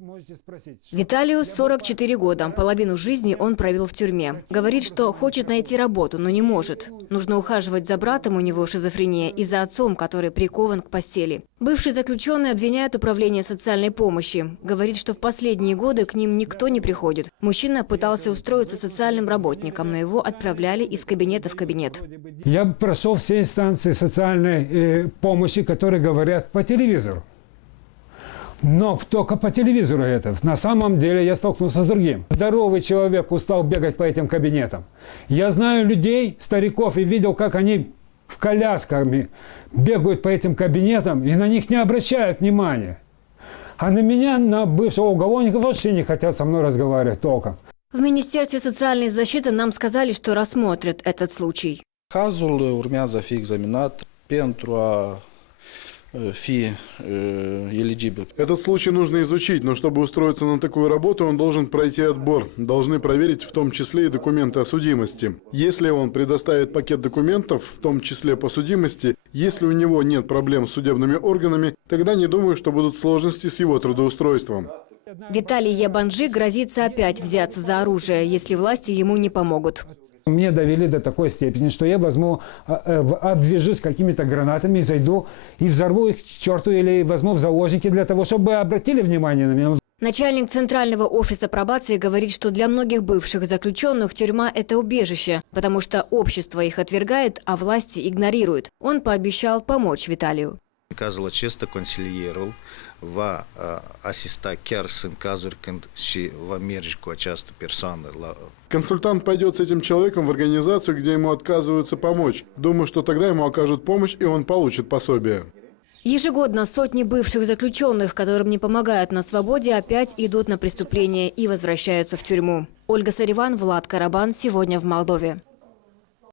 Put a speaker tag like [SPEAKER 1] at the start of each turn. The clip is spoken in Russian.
[SPEAKER 1] можете спросить. что-
[SPEAKER 2] Виталию 44 года. Половину жизни он провел в тюрьме. Говорит, что хочет найти работу, но не может. Нужно ухаживать за братом, у него шизофрения, и за отцом, который прикован к постели. Бывший заключенный обвиняет управление социальной помощи. Говорит, что в последние годы к ним никто не приходит. Мужчина пытался устроиться социальным работником, но его отправляли из кабинета в кабинет.
[SPEAKER 1] Я прошел все инстанции социальной э, помощи, которые говорят по телевизору. Но только по телевизору это. На самом деле я столкнулся с другим. Здоровый человек устал бегать по этим кабинетам. Я знаю людей, стариков, и видел, как они в колясками бегают по этим кабинетам, и на них не обращают внимания. А на меня, на бывшего уголовника, вообще не хотят со мной разговаривать толком.
[SPEAKER 2] В Министерстве социальной защиты нам сказали, что рассмотрят этот случай.
[SPEAKER 3] Cazul urmează a fi examinat pentru a uh, fi uh, eligibil.
[SPEAKER 4] Этот случай нужно изучить, но чтобы устроиться на такую работу, он должен пройти отбор. Должны проверить в том числе и документы о судимости. Если он предоставит пакет документов, в том числе по судимости, если у него нет проблем с судебными органами, тогда не думаю, что будут сложности с его трудоустройством.
[SPEAKER 2] Виталий Ябанжи грозится опять взяться за оружие, если власти ему не помогут.
[SPEAKER 1] Мне довели до такой степени, что я возьму, а, э, обвяжусь какими-то гранатами, зайду и взорву их к черту или возьму в заложники для того, чтобы обратили внимание на меня.
[SPEAKER 2] Начальник Центрального офиса пробации говорит, что для многих бывших заключенных тюрьма – это убежище, потому что общество их отвергает, а власти игнорируют. Он пообещал помочь Виталию.
[SPEAKER 5] Cazul acesta, consilierul va asista chiar în cazuri când și va merge cu această persoană la
[SPEAKER 4] Консультант пойдет с этим человеком в организацию, где ему отказываются помочь. Думаю, что тогда ему окажут помощь, и он получит пособие.
[SPEAKER 2] Ежегодно сотни бывших заключенных, которым не помогают на свободе, опять идут на преступления и возвращаются в тюрьму. Ольга Сариван, Влад Карабан. Сегодня в Молдове.